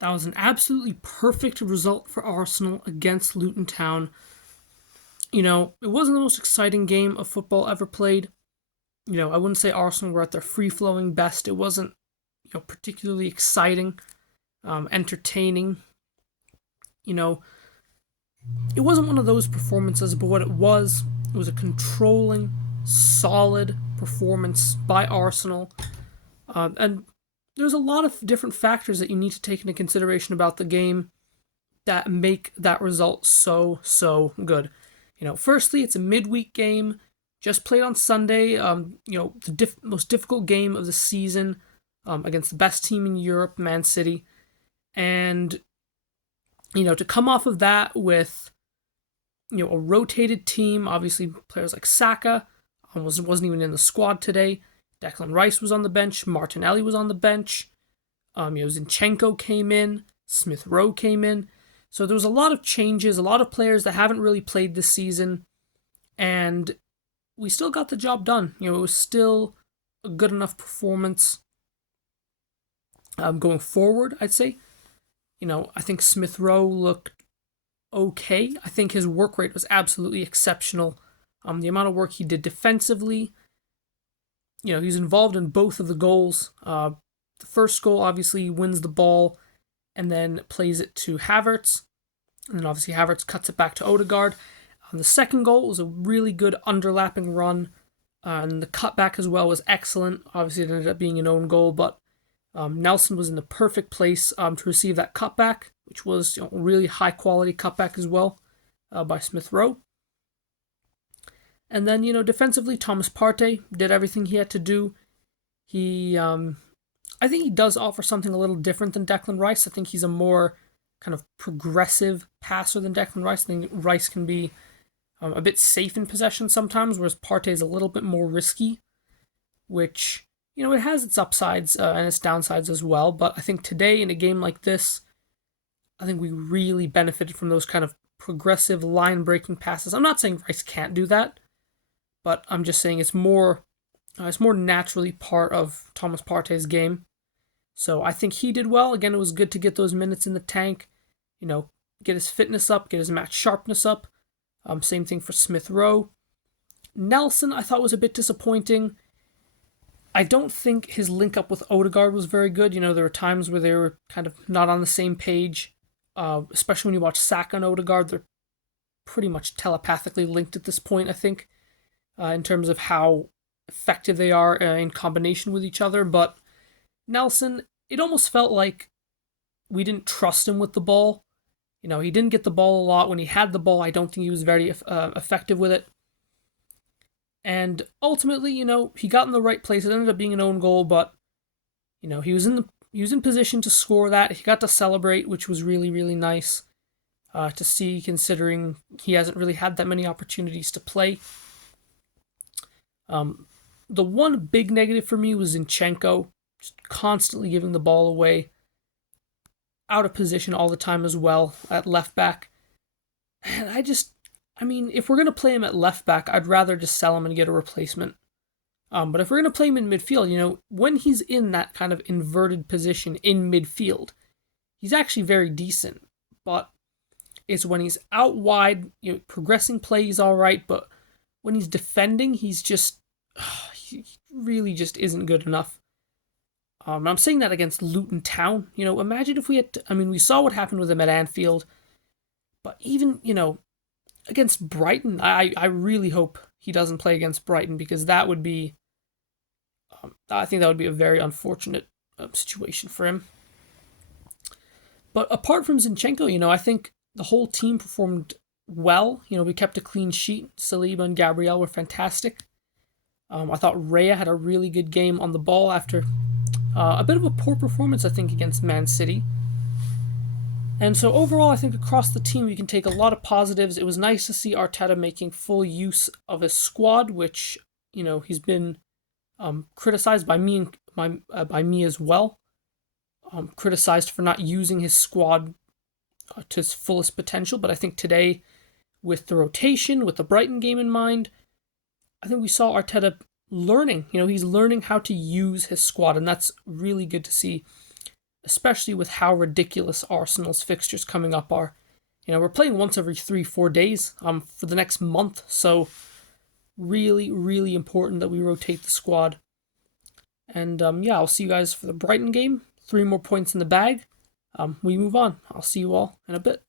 That was an absolutely perfect result for Arsenal against Luton Town. It wasn't the most exciting game of football ever played. I wouldn't say Arsenal were at their free flowing best. It wasn't, particularly exciting, entertaining. You know, it wasn't one of those performances, but what it was a controlling, solid performance by Arsenal. And there's a lot of different factors that you need to take into consideration about the game that make that result so good. Firstly, it's a midweek game, just played on Sunday. The most difficult game of the season against the best team in Europe, Man City, and to come off of that with a rotated team. Obviously, players like Saka wasn't even in the squad today. Declan Rice was on the bench. Martinelli was on the bench. Zinchenko came in. Smith Rowe came in. So there was a lot of changes, a lot of players that haven't really played this season, and we still got the job done. It was still a good enough performance. Going forward, I'd say, I think Smith Rowe looked okay. I think his work rate was absolutely exceptional. The amount of work he did defensively, he's involved in both of the goals. The first goal, obviously, he wins the ball and then plays it to Havertz. And then obviously Havertz cuts it back to Odegaard. The second goal was a really good underlapping run. And the cutback as well was excellent. Obviously it ended up being an own goal, but Nelson was in the perfect place to receive that cutback, which was a really high quality cutback as well by Smith Rowe. And then, defensively, Thomas Partey did everything he had to do. I think he does offer something a little different than Declan Rice. I think he's a more kind of progressive passer than Declan Rice. I think Rice can be a bit safe in possession sometimes, whereas Partey is a little bit more risky, which, it has its upsides and its downsides as well. But I think today, in a game like this, I think we really benefited from those kind of progressive line-breaking passes. I'm not saying Rice can't do that, but I'm just saying it's more naturally part of Thomas Partey's game. So I think he did well. Again, it was good to get those minutes in the tank, get his fitness up, get his match sharpness up. Same thing for Smith Rowe. Nelson, I thought was a bit disappointing. I don't think his link up with Odegaard was very good. There were times where they were kind of not on the same page, especially when you watch Saka and Odegaard. They're pretty much telepathically linked at this point, I think, in terms of how effective they are in combination with each other. But Nelson, it almost felt like we didn't trust him with the ball. He didn't get the ball a lot. When he had the ball, I don't think he was very effective with it. And ultimately, he got in the right place. It ended up being an own goal, but he was in position to score that. He got to celebrate, which was really, really nice to see, considering he hasn't really had that many opportunities to play. The one big negative for me was Zinchenko, just constantly giving the ball away, out of position all the time as well at left back. And if we're going to play him at left back, I'd rather just sell him and get a replacement. But if we're going to play him in midfield, when he's in that kind of inverted position in midfield, he's actually very decent. But it's when he's out wide, progressing play, he's all right. But when he's defending, he really just isn't good enough. I'm saying that against Luton Town. Imagine if we had... we saw what happened with him at Anfield. But even, against Brighton, I really hope he doesn't play against Brighton, because that would be... I think that would be a very unfortunate situation for him. But apart from Zinchenko, I think the whole team performed well. We kept a clean sheet. Saliba and Gabriel were fantastic. I thought Raya had a really good game on the ball after a bit of a poor performance, I think, against Man City. And so overall, I think across the team, we can take a lot of positives. It was nice to see Arteta making full use of his squad, which, he's been criticized by me by me as well. Criticized for not using his squad to its fullest potential. But I think today, with the rotation, with the Brighton game in mind, I think we saw Arteta learning. He's learning how to use his squad, and that's really good to see. especially with how ridiculous Arsenal's fixtures coming up are. We're playing once every 3-4 days for the next month, so really, really important that we rotate the squad. And yeah, I'll see you guys for the Brighton game. 3 more points in the bag. We move on. I'll see you all in a bit.